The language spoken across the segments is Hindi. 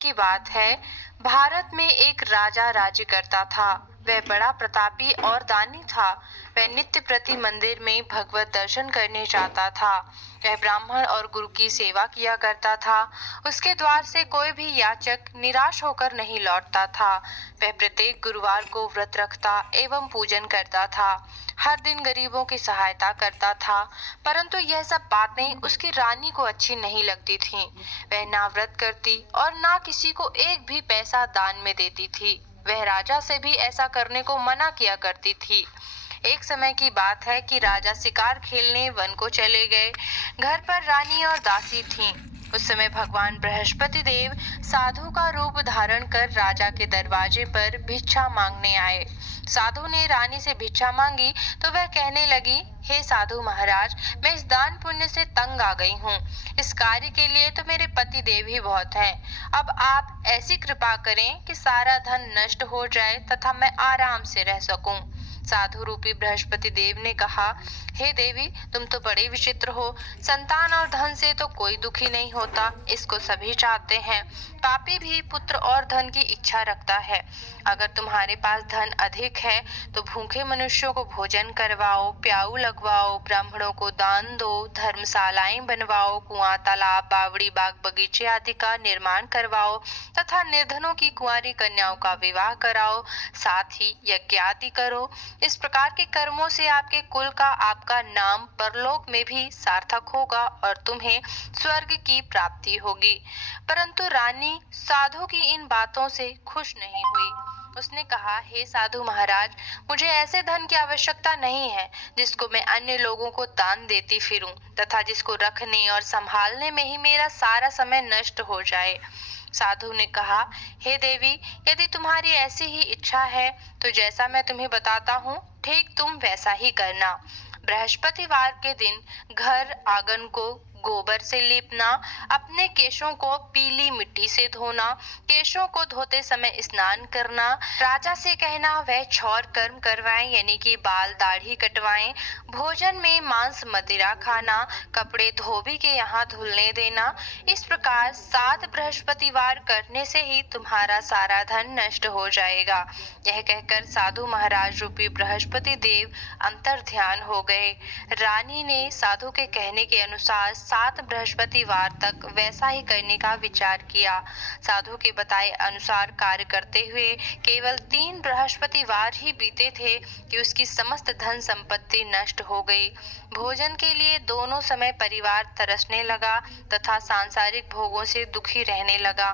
की बात है। भारत में एक राजा राज्य करता था। वह बड़ा प्रतापी और दानी था। वह नित्य प्रति मंदिर में भगवत दर्शन करने जाता था। वह ब्राह्मण और गुरु की सेवा किया करता था। उसके द्वार से कोई भी याचक निराश होकर नहीं लौटता था। वह प्रत्येक गुरुवार को व्रत रखता एवं पूजन करता था। हर दिन गरीबों की सहायता करता था। परंतु यह सब बातें उसकी रानी को अच्छी नहीं लगती थीं। वह ना व्रत करती और ना किसी को एक भी पैसा दान में देती थी। वह राजा से भी ऐसा करने को मना किया करती थी। एक समय की बात है कि राजा शिकार खेलने वन को चले गए। घर पर रानी और दासी थीं। उस समय भगवान बृहस्पति देव साधु का रूप धारण कर राजा के दरवाजे पर भिक्षा मांगने आए। साधु ने रानी से भिक्षा मांगी तो वह कहने लगी, हे साधु महाराज, मैं इस दान पुण्य से तंग आ गई हूँ। इस कार्य के लिए तो मेरे पति देव ही बहुत हैं। अब आप ऐसी कृपा करें कि सारा धन नष्ट हो जाए तथा मैं आराम से रह सकूं। साधु रूपी बृहस्पति देव ने कहा, हे देवी, तुम तो बड़े विचित्र हो। संतान और धन से तो कोई दुखी नहीं होता, इसको सभी चाहते हैं। पापी भी पुत्र और धन की इच्छा रखता है। अगर तुम्हारे पास धन अधिक है तो भूखे मनुष्यों को भोजन करवाओ, प्याऊ लगवाओ, ब्राह्मणों को दान दो, धर्मशालाएं बनवाओ, कुआं, तालाब, बावड़ी, बाग बगीचे आदि का निर्माण करवाओ तथा निर्धनों की कुंवारी कन्याओं का विवाह कराओ। साथ ही यज्ञ आदि करो। इस प्रकार के कर्मों से आपके कुल का, आपका नाम परलोक में भी सार्थक होगा और तुम्हें स्वर्ग की प्राप्ति होगी। परंतु रानी साधु की इन बातों से खुश नहीं हुई। उसने कहा, हे साधु महाराज, मुझे ऐसे धन की आवश्यकता नहीं है जिसको मैं अन्य लोगों को दान देती फिरूं तथा जिसको रखने और संभालने में ही मेरा सारा समय नष्ट हो जाए। साधु ने कहा, हे देवी, यदि तुम्हारी ऐसी ही इच्छा है तो जैसा मैं तुम्हें बताता हूँ ठीक तुम वैसा ही करना। बृहस्पतिवार के दिन घर आंगन को गोबर से लीपना, अपने केशों को पीली मिट्टी से धोना, केशों को धोते समय स्नान करना, राजा से कहना वह क्षौर कर्म करवाएं यानी कि बाल दाढ़ी कटवाएं, भोजन में मांस मदिरा खाना, कपड़े धोबी के यहाँ धुलने देना। इस प्रकार 7 बृहस्पतिवार करने से ही तुम्हारा सारा धन नष्ट हो जाएगा। यह कहकर साधु महाराज रूपी बृहस्पति देव अंतर ध्यान हो गए। रानी ने साधु के कहने के अनुसार 7 बृहस्पतिवार तक वैसा ही करने का विचार किया। साधु के बताए अनुसार कार्य करते हुए केवल 3 बृहस्पतिवार ही बीते थे कि उसकी समस्त धन संपत्ति नष्ट हो गई। भोजन के लिए दोनों समय परिवार तरसने लगा तथा सांसारिक भोगों से दुखी रहने लगा।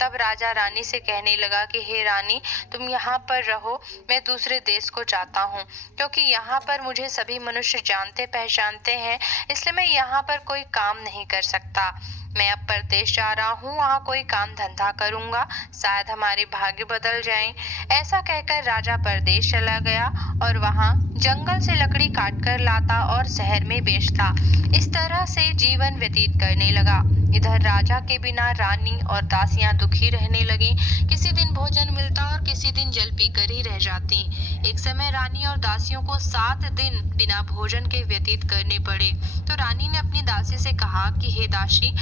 तब राजा रानी से कहने लगा कि हे रानी, तुम यहाँ पर रहो, मैं दूसरे देश को जाता हूँ, क्योंकि यहाँ पर मुझे सभी मनुष्य जानते पहचानते हैं, इसलिए मैं यहाँ पर कोई काम नहीं कर सकता। मैं अब परदेश जा रहा हूँ, वहाँ कोई काम धंधा करूंगा, शायद हमारे भाग्य बदल जाएं। ऐसा कहकर राजा परदेश चला गया और वहाँ जंगल से लकड़ी काट कर लाता और शहर में बेचता। इस तरह से जीवन व्यतीत करने लगा। इधर राजा के बिना रानी और दासियां दुखी रहने लगी। किसी दिन भोजन मिलता और किसी दिन जल पीकर ही रह जाती। एक समय रानी और दासियों को 7 दिन बिना भोजन के व्यतीत करने पड़े। तो रानी ने अपनी दासी से कहा कि हे दासी,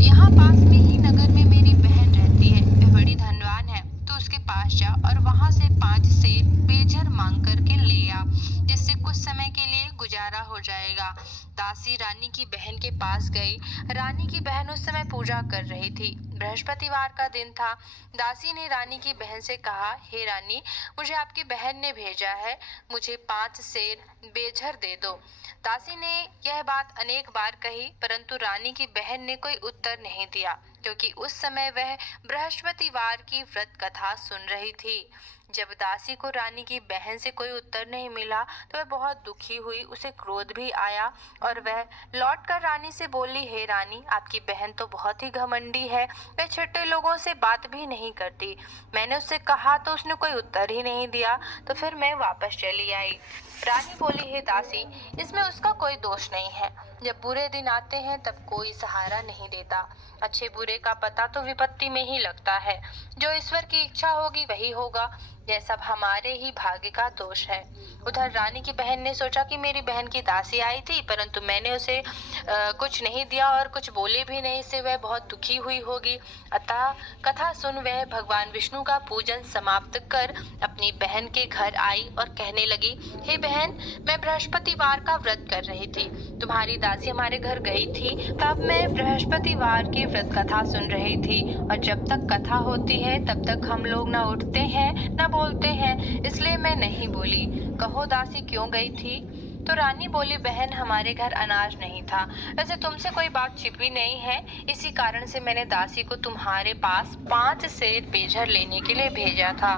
यहाँ पास में ही नगर में मेरी बहन रहती है, वह बड़ी धनवान है, तो उसके पास जा और वहां से 5 सेर बेझर मांग करके ले आ, जिससे कुछ समय के लिए गुजारा हो जाएगा। दासी रानी की बहन के पास गई। रानी की बहन उस समय पूजा कर रही थी। बृहस्पतिवार का दिन था। दासी ने रानी की बहन से कहा, हे रानी, मुझे आपकी बहन ने भेजा है, मुझे 5 सेर बेझर दे दो। दासी ने यह बात अनेक बार कही, परंतु रानी की बहन ने कोई उत्तर नहीं दिया, क्योंकि उस समय वह बृहस्पतिवार की व्रत कथा सुन रही थी। जब दासी को रानी की बहन से कोई उत्तर नहीं मिला तो वह बहुत दुखी हुई, उसे क्रोध भी आया और वह लौटकर रानी से बोली, हे रानी, आपकी बहन तो बहुत ही घमंडी है, वह छोटे लोगों से बात भी नहीं करती। मैंने उससे कहा तो उसने कोई उत्तर ही नहीं दिया, तो फिर मैं वापस चली आई। रानी बोली, हे दासी, इसमें उसका कोई दोष नहीं है। जब बुरे दिन आते हैं तब कोई सहारा नहीं देता। अच्छे बुरे का पता तो विपत्ति में ही लगता है। जो ईश्वर की इच्छा होगी वही होगा। यह सब हमारे ही भाग्य का दोष है। उधर रानी की बहन ने सोचा कि मेरी बहन की दासी आई थी, परंतु मैंने उसे कुछ नहीं दिया और कुछ बोले भी नहीं, इससे वह बहुत दुखी हुई होगी। अतः कथा सुन वह भगवान विष्णु का पूजन समाप्त कर अपनी बहन के घर आई और कहने लगी, हे बहन, मैं बृहस्पतिवार का व्रत कर रही थी। तुम्हारी दासी हमारे घर गई थी, तब मैं बृहस्पतिवार की व्रत कथा सुन रही थी, और जब तक कथा होती है तब तक हम लोग न उठते हैं न बोलते हैं, इसलिए मैं नहीं बोली। कहो दासी क्यों गई थी? तो रानी बोली, बहन, हमारे घर अनाज नहीं था। वैसे तुमसे कोई बात छिपी नहीं है, इसी कारण से मैंने दासी को तुम्हारे पास 5 सेर बेझर लेने के लिए भेजा था।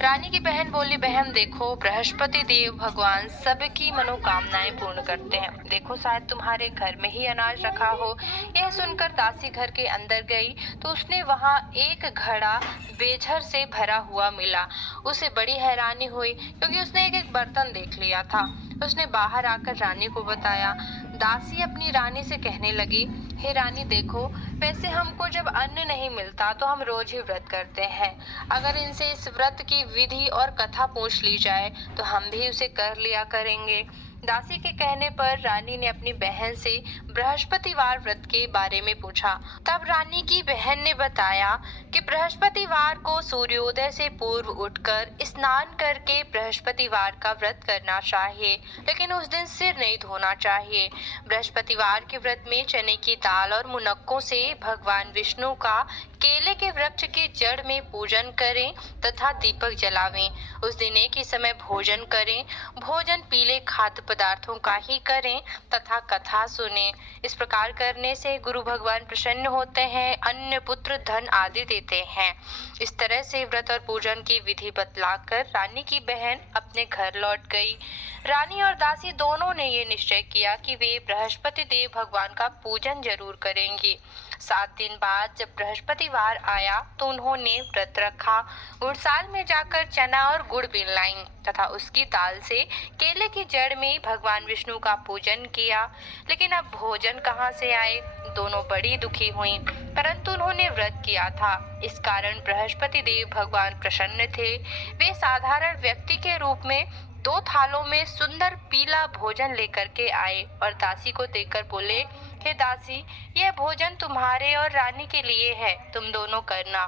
रानी की बहन बोली, बहन देखो, बृहस्पति देव भगवान सबकी मनोकामनाएं पूर्ण करते हैं। देखो, शायद तुम्हारे घर में ही अनाज रखा हो। यह सुनकर दासी घर के अंदर गई तो उसने वहां एक घड़ा बेझर से भरा हुआ मिला। उसे बड़ी हैरानी हुई, क्योंकि उसने एक बर्तन देख लिया था। उसने बाहर आकर रानी को बताया। दासी अपनी रानी से कहने लगी, हे रानी देखो, वैसे हमको जब अन्न नहीं मिलता तो हम रोज ही व्रत करते हैं। अगर इनसे इस व्रत की विधि और कथा पूछ ली जाए तो हम भी उसे कर लिया करेंगे। दासी के कहने पर रानी ने अपनी बहन से बृहस्पतिवार व्रत के बारे में पूछा। तब रानी की बहन ने बताया कि बृहस्पतिवार को सूर्योदय से पूर्व उठकर स्नान करके बृहस्पतिवार का व्रत करना चाहिए, लेकिन उस दिन सिर नहीं धोना चाहिए। बृहस्पतिवार के व्रत में चने की दाल और मुनक्कों से भगवान विष्णु का केले के वृक्ष के जड़ में पूजन करें तथा दीपक जलावें। उस दिन एक ही समय भोजन करें। भोजन पीले खाद्य पदार्थों का ही करें तथा कथा सुनें। इस प्रकार करने से गुरु भगवान प्रसन्न होते हैं, अन्न, पुत्र, धन आदि देते हैं। इस तरह से व्रत और पूजन की विधि बतलाकर रानी की बहन अपने घर लौट गई। रानी और दासी दोनों ने ये निश्चय किया कि वे बृहस्पति देव भगवान का पूजन जरूर करेंगी। 7 दिन बाद जब बृहस्पतिवार आया तो उन्होंने व्रत रखा। गुड़साल में जाकर चना और गुड़ बीन लाईं तथा उसकी दाल से केले की जड़ में भगवान विष्णु का पूजन किया। लेकिन अब भोजन कहाँ से आए? दोनों बड़ी दुखी हुईं, परंतु उन्होंने व्रत किया था, इस कारण बृहस्पति देव भगवान प्रसन्न थे। वे साधारण व्यक्ति के रूप में 2 थालों में सुंदर पीला भोजन लेकर के आए और दासी को देकर बोले, हे दासी, यह भोजन तुम्हारे और रानी के लिए है, तुम दोनों करना।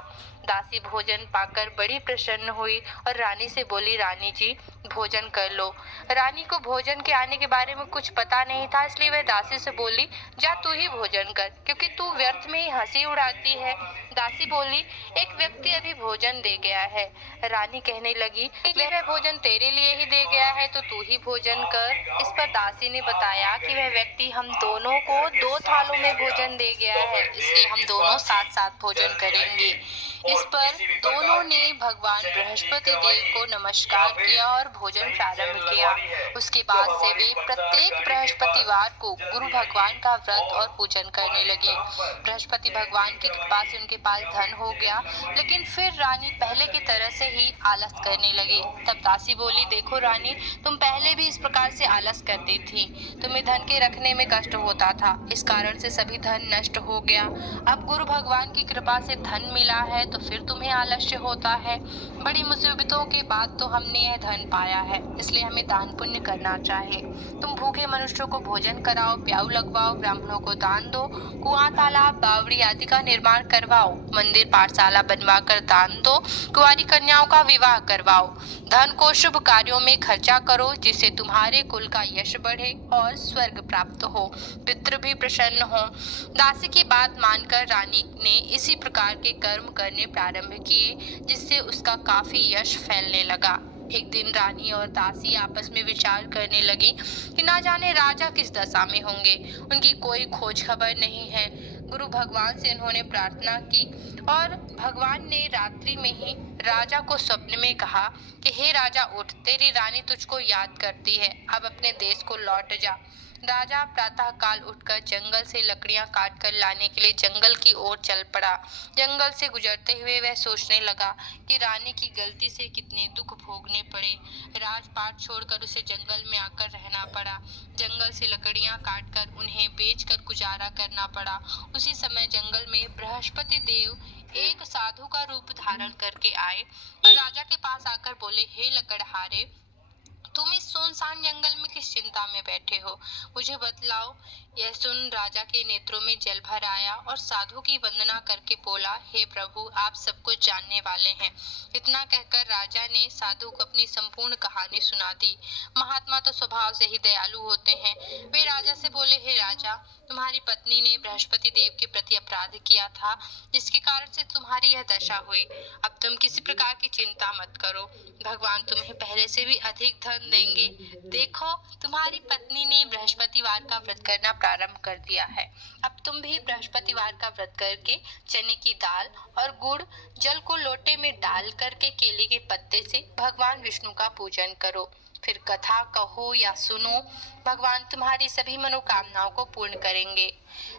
दासी भोजन पाकर बड़ी प्रसन्न हुई और रानी से बोली, रानी जी, भोजन कर लो। रानी को भोजन के आने के बारे में कुछ पता नहीं था, इसलिए वह दासी से बोली, जा तू ही भोजन कर, क्योंकि तू व्यर्थ में ही हंसी उड़ाती है। दासी बोली, एक व्यक्ति अभी भोजन दे गया है। रानी कहने लगी, वह भोजन तेरे लिए ही दे गया है तो तू ही भोजन कर। इस पर दासी ने बताया कि वह व्यक्ति हम दोनों को 2 थालों में भोजन दे गया है, इसलिए हम दोनों साथ साथ भोजन करेंगे। इस पर दोनों ने भगवान बृहस्पति देव को नमस्कार किया और भोजन प्रारंभ किया। उसके बाद से वे प्रत्येक बृहस्पतिवार को गुरु भगवान का व्रत और पूजन करने लगे। बृहस्पति भगवान की कृपा से उनके पास धन हो गया, लेकिन फिर रानी पहले की तरह से ही आलस करने लगी। तब दासी बोली, देखो रानी, तुम पहले भी इस प्रकार से आलस करती थी, तुम्हें धन के रखने में कष्ट होता था, इस कारण से सभी धन नष्ट हो गया। अब गुरु भगवान की कृपा से धन मिला है तो फिर तुम्हें आलस्य होता है। बड़ी मुसीबतों के बाद तो हमने यह धन पाया है, इसलिए हमें दान पुण्य करना चाहिए। तुम भूखे मनुष्यों को भोजन कराओ, प्याऊ लगवाओ, ब्राह्मणों को दान दो, कुआं, तालाब, बावड़ी आदि का निर्माण करवाओ, मंदिर, पाठशाला बनवा कर दान दो, कुंवारी कन्याओं का विवाह करवाओ। धन को शुभ कार्यों में खर्चा करो, जिससे तुम्हारे कुल का यश बढ़े और स्वर्ग प्राप्त हो, पितृ भी प्रसन्न हो। दासी की बात मानकर रानी ने इसी प्रकार के कर्म करने प्रारंभ किए, जिससे उसका काफी यश फैलने लगा। एक दिन रानी और दासी आपस में विचार करने लगी कि ना जाने राजा किस दशा में होंगे, उनकी कोई खोज खबर नहीं है। गुरु भगवान से उन्होंने प्रार्थना की और भगवान ने रात्रि में ही राजा को स्वप्न में कहा कि हे राजा, उठ, तेरी रानी तुझको याद करती है, अब अपने देश को लौट जा। राजा प्रातः काल उठकर जंगल से लकड़ियां काट कर लाने के लिए जंगल की ओर चल पड़ा। जंगल से गुजरते हुए वह सोचने लगा कि रानी की गलती से कितने दुख भोगने पड़े। राजपाट छोड़कर उसे जंगल में आकर रहना पड़ा। जंगल से लकड़ियां काटकर उन्हें बेचकर गुजारा करना पड़ा। उसी समय जंगल में बृहस्पति देव एक साधु का रूप धारण करके आए और राजा के पास आकर बोले, हे लकड़हारे, तुम इस सुनसान जंगल में किस चिंता में बैठे हो, मुझे बतलाओ। यह सुन राजा के नेत्रों में जल भर आया और साधु की वंदना करके बोला, हे प्रभु, आप सब कुछ जानने वाले हैं। इतना कहकर राजा ने साधु को अपनी संपूर्ण कहानी सुना दी। महात्मा तो स्वभाव से ही दयालु होते हैं। वे राजा से बोले, हे राजा, तुम्हारी पत्नी ने बृहस्पति देव के प्रति अपराध किया था, जिसके कारण से तुम्हारी यह दशा हुई। अब तुम किसी प्रकार की चिंता मत करो, भगवान तुम्हें पहले से भी अधिक धन देंगे। देखो, तुम्हारी पत्नी ने बृहस्पतिवार का व्रत करना प्रारंभ कर दिया है। अब तुम भी बृहस्पतिवार का व्रत करके चने की दाल और गुड़ जल को लोटे में डाल करके केले के पत्ते से भगवान विष्णु का पूजन करो। फिर कथा कहो या सुनो, भगवान तुम्हारी सभी मनोकामनाओं को पूर्ण करेंगे।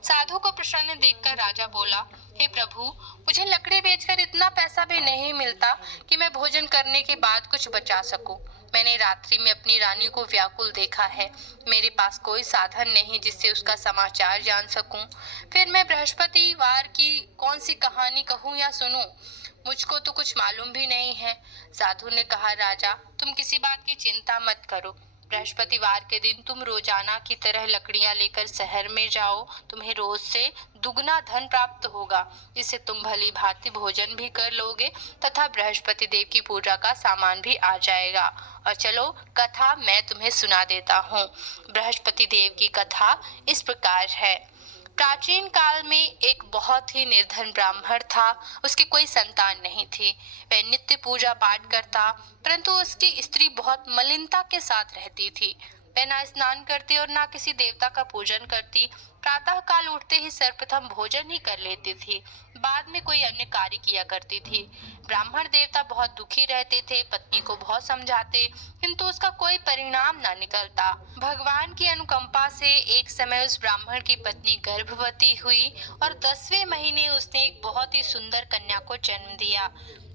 साधु को प्रसन्न देखकर राजा बोला, हे प्रभु, मुझे लकड़ी बेचकर इतना पैसा भी नहीं मिलता कि मैं भोजन करने के बाद कुछ बचा सकूं। मैंने रात्रि में अपनी रानी को व्याकुल देखा है। मेरे पास कोई साधन नहीं जिससे उसका समाचार जान सकूं। फिर मैं बृहस्पतिवार की कौन सी कहानी कहूं या सुनूं? मुझको तो कुछ मालूम भी नहीं है। साधु ने कहा, राजा, तुम किसी बात की चिंता मत करो। बृहस्पतिवार के दिन तुम रोजाना की तरह लकड़ियां लेकर शहर में जाओ। तुम्हें रोज से दुगना धन प्राप्त होगा, जिससे तुम भली भांति भोजन भी कर लोगे तथा बृहस्पति देव की पूजा का सामान भी आ जाएगा। और चलो, कथा मैं तुम्हें सुना देता हूँ। बृहस्पति देव की कथा इस प्रकार है। प्राचीन काल में एक बहुत ही निर्धन ब्राह्मण था। उसकी कोई संतान नहीं थी। वह नित्य पूजा पाठ करता, परंतु उसकी स्त्री बहुत मलिनता के साथ रहती थी। वह ना स्नान करती और ना किसी देवता का पूजन करती। प्रातः काल उठते ही सर्वप्रथम भोजन ही कर लेती थी, बाद में कोई अन्य कार्य किया करती थी। ब्राह्मण देवता बहुत दुखी रहते थे, पत्नी को बहुत समझाते, किंतु उसका कोई परिणाम ना निकलता। भगवान की अनुकंपा से एक समय उस ब्राह्मण की पत्नी गर्भवती हुई और 10वें महीने उसने एक बहुत ही सुंदर कन्या को जन्म दिया।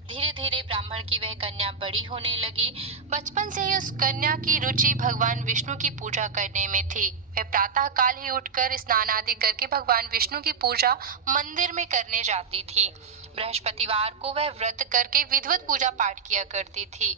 धीरे धीरे ब्राह्मण की वह कन्या बड़ी होने लगी। बचपन से ही उस कन्या की रुचि भगवान विष्णु की पूजा करने में थी। वह प्रातः काल ही उठकर स्नान आदि करके भगवान विष्णु की पूजा मंदिर में करने जाती थी। बृहस्पतिवार को वह व्रत करके विधिवत पूजा पाठ किया करती थी।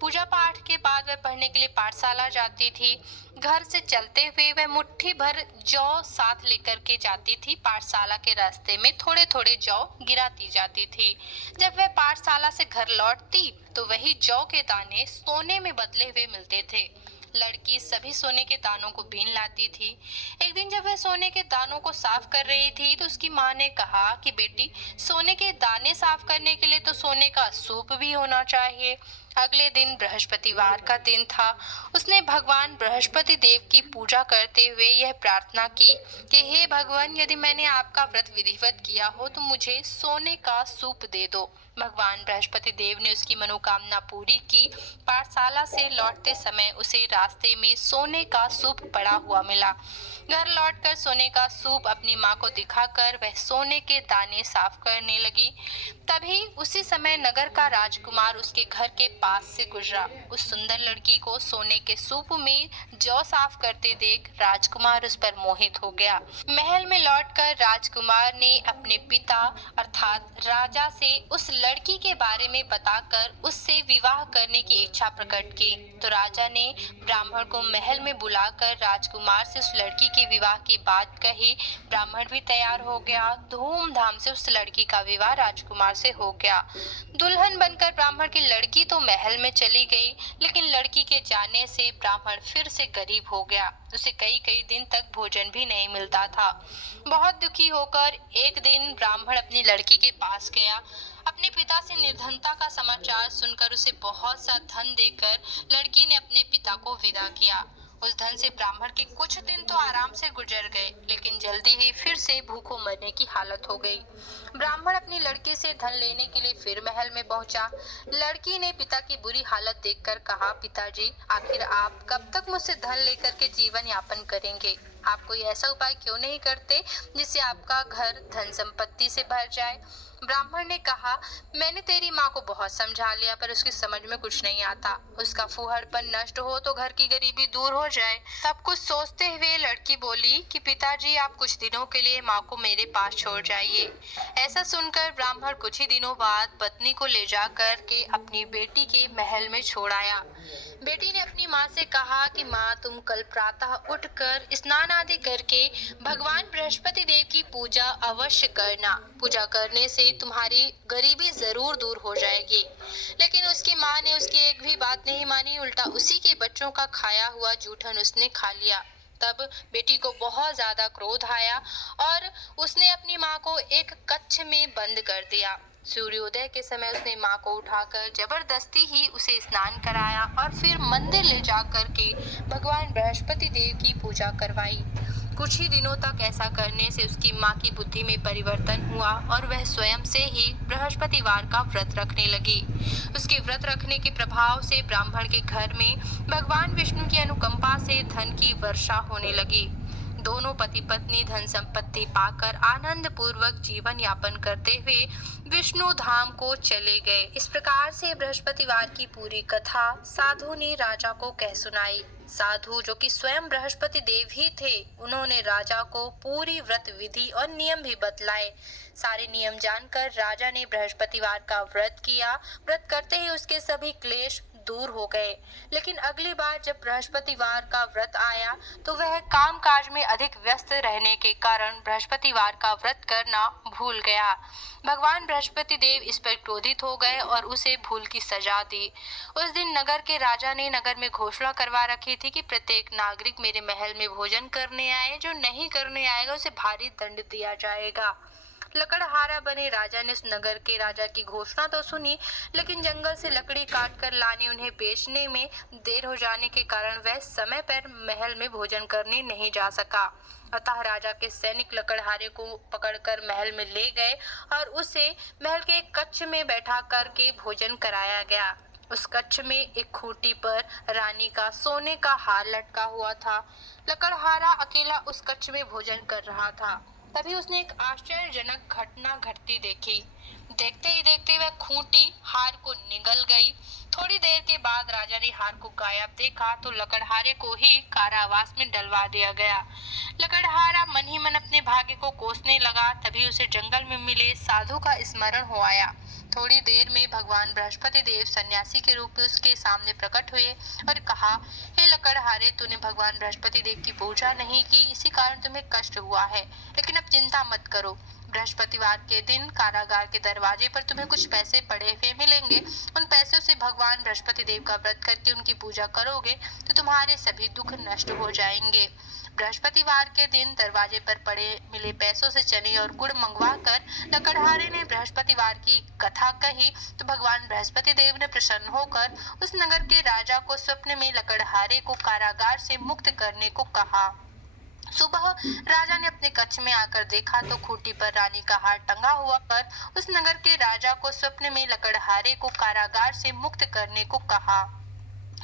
पूजा पाठ के बाद वह पढ़ने के लिए पाठशाला जाती थी। घर से चलते हुए वह मुट्ठी भर जौ साथ लेकर के जाती थी। पाठशाला के रास्ते में थोड़े थोड़े जौ गिराती जाती थी। जब वह पाठशाला से घर लौटती तो वही जौ के दाने सोने में बदले हुए मिलते थे। लड़की सभी सोने के दानों को बीन लाती थी। एक दिन जब वह सोने के दानों को साफ कर रही थी तो उसकी माँ ने कहा कि बेटी, सोने के दाने साफ करने के लिए तो सोने का सूप भी होना चाहिए। अगले दिन बृहस्पतिवार का दिन था। उसने भगवान बृहस्पति देव की पूजा करते हुए यह प्रार्थना की कि हे भगवान, यदि मैंने आपका व्रत विधिवत किया हो तो मुझे सोने का सूप दे दो। भगवान बृहस्पति देव ने उसकी मनोकामना पूरी की। पाठशाला से लौटते समय उसे रास्ते में सोने का सूप पड़ा हुआ मिला। घर लौटकर सोने का सूप अपनी माँ को दिखाकर वह सोने के दाने साफ करने लगी। तभी उसी समय नगर का राजकुमार उसके घर के पास से गुजरा। उस सुंदर लड़की को सोने के सूप में जौ साफ करते देख राजकुमार उस पर मोहित हो गया। महल में लौटकर राजकुमार ने अपने पिता अर्थात राजा से उस लड़की के बारे में बताकर उससे विवाह करने की इच्छा प्रकट की। तो राजा ने ब्राह्मण को महल में बुलाकर राजकुमार से उस लड़की के विवाह की बात कही। ब्राह्मण भी तैयार हो गया। धूमधाम से उस लड़की का विवाह राजकुमार से हो गया। दुल्हन बनकर ब्राह्मण की लड़की तो महल में चली गई, लेकिन लड़की के जाने से ब्राह्मण फिर से गरीब हो गया। उसे कई कई दिन तक भोजन भी नहीं मिलता था। बहुत दुखी होकर एक दिन ब्राह्मण अपनी लड़की के पास गया। अपने पिता से निर्धनता का समाचार सुनकर उसे बहुत सा धन देकर लड़की ने अपने पिता को विदा किया। उस धन से ब्राह्मण के कुछ दिन तो आराम से गुजर गए, लेकिन जल्दी ही फिर से भूखों मरने की हालत हो गई। ब्राह्मण अपनी लड़की से धन लेने के लिए फिर महल में पहुंचा। लड़की ने पिता की बुरी हालत देखकर कहा, पिताजी, आखिर आप कब तक मुझसे धन लेकर के जीवन यापन करेंगे? आप कोई ऐसा उपाय क्यों नहीं करते जिससे आपका घर धन संपत्ति से भर जाए? ब्राह्मण ने कहा, मैंने तेरी माँ को बहुत समझा लिया पर उसकी समझ में कुछ नहीं आता। उसका फूहड़पन नष्ट हो तो घर की गरीबी दूर हो जाए। सब कुछ सोचते हुए लड़की बोली कि पिताजी आप कुछ दिनों के लिए माँ को मेरे पास छोड़ जाइए। ऐसा सुनकर ब्राह्मण कुछ ही दिनों बाद पत्नी को ले जाकर के अपनी बेटी के महल में छोड़ आया। बेटी ने अपनी माँ से कहा कि माँ तुम कल प्रातः उठकर स्नान आदि करके भगवान बृहस्पति देव की पूजा अवश्य करना। पूजा करने से तुम्हारी गरीबी जरूर दूर हो जाएगी। लेकिन उसकी माँ ने उसकी एक भी बात नहीं मानी, उल्टा उसी के बच्चों का खाया हुआ जूठन उसने खा लिया। तब बेटी को बहुत ज्यादा क्रोध आया और उसने अपनी माँ को एक कक्ष में बंद कर दिया। सूर्योदय के समय उसने माँ को उठाकर जबरदस्ती ही उसे स्नान कराया और फिर मंदिर ले जाकर के भगवान बृहस्पति देव की पूजा करवाई। कुछ ही दिनों तक ऐसा करने से उसकी माँ की बुद्धि में परिवर्तन हुआ और वह स्वयं से ही बृहस्पतिवार का व्रत रखने लगी। उसके व्रत रखने के प्रभाव से ब्राह्मण के घर में भगवान विष्णु की अनुकंपा से धन की वर्षा होने लगी। दोनों पति पत्नी धन संपत्ति पाकर आनंद पूर्वक जीवन यापन करते हुए विष्णु धाम को चले गए। इस प्रकार से बृहस्पतिवार की पूरी कथा साधु ने राजा को कह सुनाई। साधु जो कि स्वयं बृहस्पति देव ही थे, उन्होंने राजा को पूरी व्रत विधि और नियम भी बतलाए। सारे नियम जानकर राजा ने बृहस्पतिवार का व्रत किया। व्रत करते ही उसके सभी क्लेश दूर हो गए। लेकिन अगली बार जब बृहस्पतिवार का व्रत आया तो वह कामकाज में अधिक व्यस्त रहने के कारण बृहस्पतिवार का व्रत करना भूल गया। भगवान बृहस्पति देव इस पर क्रोधित हो गए और उसे भूल की सजा दी। उस दिन नगर के राजा ने नगर में घोषणा करवा रखी थी कि प्रत्येक नागरिक मेरे महल में भोजन करने आए, जो नहीं करने आएगा उसे भारी दंड दिया जाएगा। लकड़हारा बने राजा ने उस नगर के राजा की घोषणा तो सुनी, लेकिन जंगल से लकड़ी काट कर लाने उन्हें बेचने में देर हो जाने के कारण वह समय पर महल में भोजन करने नहीं जा सका। अतः राजा के सैनिक लकड़हारे को पकड़कर महल में ले गए और उसे महल के एक कक्ष में बैठा करके भोजन कराया गया। उस कक्ष में एक खूंटी पर रानी का सोने का हार लटका हुआ था। लकड़हारा अकेला उस कक्ष में भोजन कर रहा था। तभी उसने एक आश्चर्यजनक घटना घटती देखी। देखते ही देखते वह खूंटी हार को निगल गई। थोड़ी देर के बाद राजा ने हार को गायब देखा तो लकड़हारे को ही कारावास में डलवा दिया गया। लकड़हारा मन ही मन अपने भाग्य को कोसने लगा। तभी उसे जंगल में मिले साधु का स्मरण हो आया। थोड़ी देर में भगवान बृहस्पति देव सन्यासी के रूप में उसके सामने प्रकट हुए और कहा, हे लकड़हारे, तूने भगवान बृहस्पति देव की पूजा नहीं की, इसी कारण तुम्हें कष्ट हुआ है। लेकिन अब चिंता मत करो। बृहस्पतिवार के दिन कारागार के दरवाजे पर तुम्हें कुछ पैसे पड़े हुए मिलेंगे। उन पैसों से भगवान बृहस्पति देव का व्रत करके उनकी पूजा करोगे तो तुम्हारे सभी दुख नष्ट हो जाएंगे। बृहस्पतिवार के दिन दरवाजे पर पड़े मिले पैसों से चने और गुड़ मंगवा कर लकड़हारे ने बृहस्पतिवार की कथा कही तो भगवान बृहस्पति देव ने प्रसन्न होकर उस नगर के राजा को स्वप्न में लकड़हारे को कारागार से मुक्त करने को कहा। सुबह राजा ने अपने कक्ष में आकर देखा तो खूंटी पर रानी का हार टंगा हुआ पर उस नगर के राजा को स्वप्न में लकड़हारे को कारागार से मुक्त करने को कहा।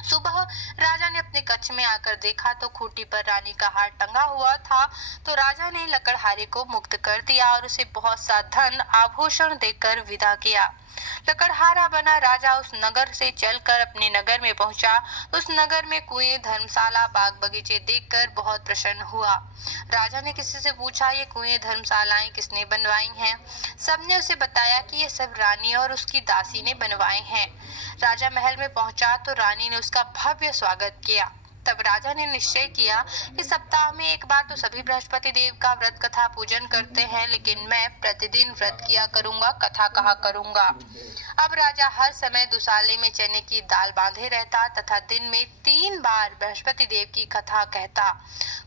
सुबह राजा ने अपने कक्ष में आकर देखा तो खूंटी पर रानी का हार टंगा हुआ था तो राजा ने लकड़हारे को मुक्त कर दिया और उसे बहुत सा धन आभूषण देकर विदा किया। लकड़हारा बना राजा उस नगर से चलकर अपने नगर में पहुंचा। उस नगर में कुएं, धर्मशाला, बाग बगीचे देखकर बहुत प्रसन्न हुआ। राजा ने किसी से पूछा, ये कुएं, धर्मशालाएं किसने बनवाई हैं? सबने उसे बताया कि ये सब रानी और उसकी दासी ने बनवाए हैं। राजा महल में पहुंचा तो रानी ने उसका भव्य स्वागत किया। तब राजा ने निश्चय किया कि सप्ताह में एक बार तो सभी बृहस्पति देव का व्रत कथा पूजन करते हैं, लेकिन मैं प्रतिदिन व्रत किया करूंगा, कथा कहा करूंगा। अब राजा हर समय दुसाले में चने की दाल बांधे रहता तथा दिन में 3 बार बृहस्पति देव की कथा कहता।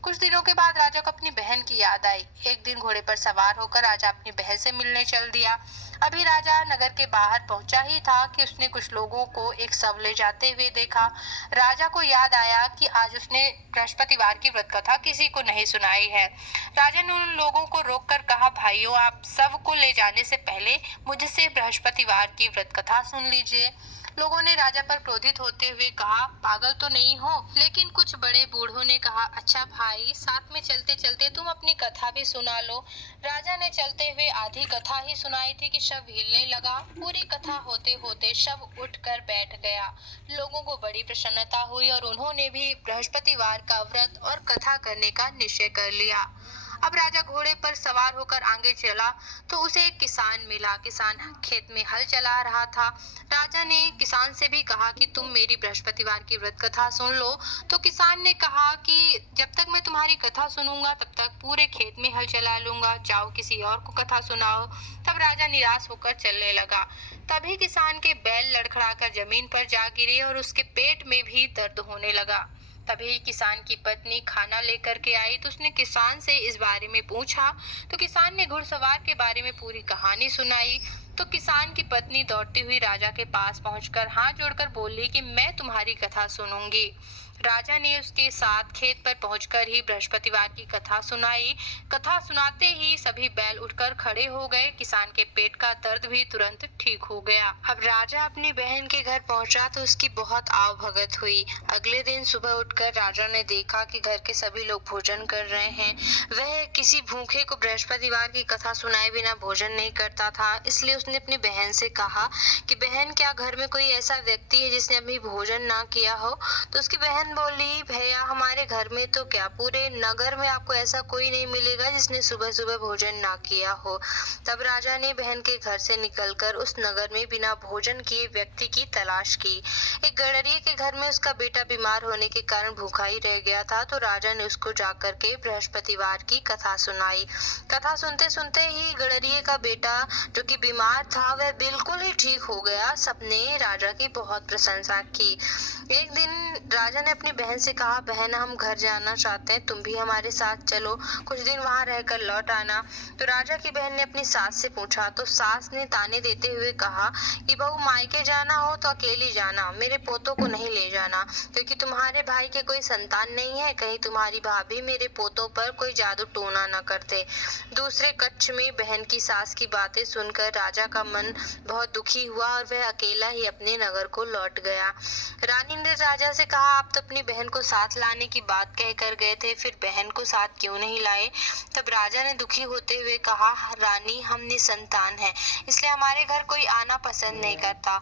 कुछ दिनों के बाद राजा को अपनी बहन की याद आई। एक दिन घोड़े पर सवार होकर राजा अपनी बहन से मिलने चल दिया। अभी राजा नगर के बाहर पहुंचा ही था कि उसने कुछ लोगों को एक शव ले जाते हुए देखा। राजा को याद आया कि आज उसने बृहस्पतिवार की व्रत कथा किसी को नहीं सुनाई है। राजा ने उन लोगों को रोककर कहा, भाइयों, आप शव को ले जाने से पहले मुझसे बृहस्पतिवार की व्रत कथा सुन लीजिए। लोगों ने राजा पर क्रोधित होते हुए कहा, पागल तो नहीं हो? लेकिन कुछ बड़े बूढ़ों ने कहा, अच्छा भाई, साथ में चलते चलते तुम अपनी कथा भी सुना लो। राजा ने चलते हुए आधी कथा ही सुनाई थी कि शव हिलने लगा। पूरी कथा होते होते शव उठकर बैठ गया। लोगों को बड़ी प्रसन्नता हुई और उन्होंने भी बृहस्पतिवार का व्रत और कथा करने का निश्चय कर लिया। अब राजा घोड़े पर सवार होकर आगे चला तो उसे एक किसान मिला। किसान खेत में हल चला रहा था। राजा ने किसान से भी कहा कि तुम मेरी बृहस्पतिवार की व्रत कथा सुन लो। तो किसान ने कहा कि जब तक मैं तुम्हारी कथा सुनूंगा तब तक पूरे खेत में हल चला लूंगा, जाओ किसी और को कथा सुनाओ। तब राजा निराश होकर चलने लगा। तभी किसान के बैल लड़खड़ाकर जमीन पर जा गिरे और उसके पेट में भी दर्द होने लगा। तभी किसान की पत्नी खाना लेकर के आई तो उसने किसान से इस बारे में पूछा। तो किसान ने घुड़सवार के बारे में पूरी कहानी सुनाई। तो किसान की पत्नी दौड़ती हुई राजा के पास पहुंचकर हाथ जोड़कर बोली कि मैं तुम्हारी कथा सुनूंगी। राजा ने उसके साथ खेत पर पहुंचकर ही बृहस्पतिवार की कथा सुनाई। कथा सुनाते ही सभी बैल उठकर खड़े हो गए। किसान के पेट का दर्द भी तुरंत ठीक हो गया। अब राजा अपनी बहन के घर पहुंचा तो उसकी बहुत आव भगत हुई। अगले दिन सुबह उठकर राजा ने देखा कि घर के सभी लोग भोजन कर रहे हैं। वह किसी भूखे को बृहस्पतिवार की कथा सुनाए बिना भोजन नहीं करता था। इसलिए उसने अपनी बहन से कहा कि बहन, क्या घर में कोई ऐसा व्यक्ति है जिसने अभी भोजन ना किया हो? तो उसकी बहन बोली, भैया, हमारे घर में तो क्या, पूरे नगर में आपको ऐसा कोई नहीं मिलेगा जिसने सुबह सुबह भोजन ना किया हो। तब राजा ने बहन के घर से निकलकर उस नगर में बिना भोजन किए व्यक्ति की तलाश की। एक गडरिये के घर में उसका बेटा बीमार होने के कारण भूखा ही रह गया था। तो राजा ने उसको जाकर के बृहस्पतिवार की कथा सुनाई। कथा सुनते सुनते ही गडरिये का बेटा जो कि बीमार था वह बिल्कुल ही ठीक हो गया। सबने राजा की बहुत प्रशंसा की। एक दिन राजा ने अपनी बहन से कहा, बहन, हम घर जाना चाहते हैं, तुम भी हमारे साथ चलो, कुछ दिन वहां रहकर लौट आना। तो राजा की बहन ने अपनी सास से पूछा तो सास ने ताने देते हुए कहा कि बहू, मायके जाना हो तो अकेली जाना, मेरे पोतों को नहीं ले जाना, क्योंकि तुम्हारे भाई के कोई संतान नहीं है। कहीं तुम्हारी भाभी मेरे पोतों पर कोई जादू टोना न कर दे। दूसरे कक्ष में बहन की सास की बातें सुनकर राजा का मन बहुत दुखी हुआ और वह अकेला ही अपने नगर को लौट गया। रानी ने राजा से कहा, आप तो अपनी बहन को साथ लाने की बात कह कर गए थे, फिर बहन को साथ क्यों नहीं लाए? तब राजा ने दुखी होते हुए कहा, रानी, हम निसंतान हैं, इसलिए हमारे घर कोई आना पसंद नहीं करता।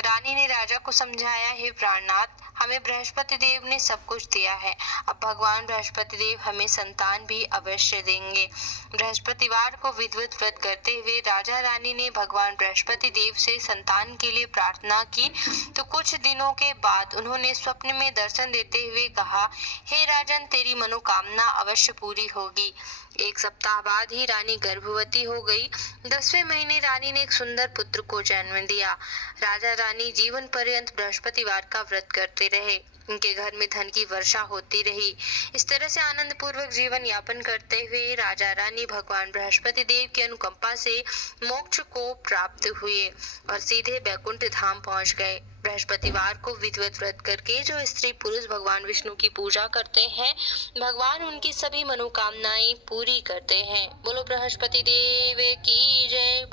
रानी ने राजा को समझाया, हे प्राणनाथ, हमें बृहस्पति देव ने सब कुछ दिया है, अब भगवान बृहस्पति देव हमें संतान भी अवश्य देंगे। बृहस्पतिवार को विधिवत व्रत करते हुए राजा रानी ने भगवान बृहस्पति देव से संतान के लिए प्रार्थना की। तो कुछ दिनों के बाद उन्होंने स्वप्न में दर्शन देते हुए कहा, हे राजन, तेरी मनोकामना अवश्य पूरी होगी। एक सप्ताह बाद ही रानी गर्भवती हो गई। 10वें महीने रानी ने एक सुंदर पुत्र को जन्म दिया। राजा रानी जीवन पर्यंत बृहस्पतिवार का व्रत करते रहे। उनके घर में धन की वर्षा होती रही। इस तरह से आनंद पूर्वक जीवन यापन करते हुए राजा रानी भगवान बृहस्पति देव की अनुकंपा से मोक्ष को प्राप्त हुए और सीधे बैकुंठ धाम पहुंच गए। बृहस्पतिवार को विधिवत व्रत करके जो स्त्री पुरुष भगवान विष्णु की पूजा करते हैं, भगवान उनकी सभी मनोकामनाएं पूरी करते हैं। बोलो बृहस्पति देव की जय।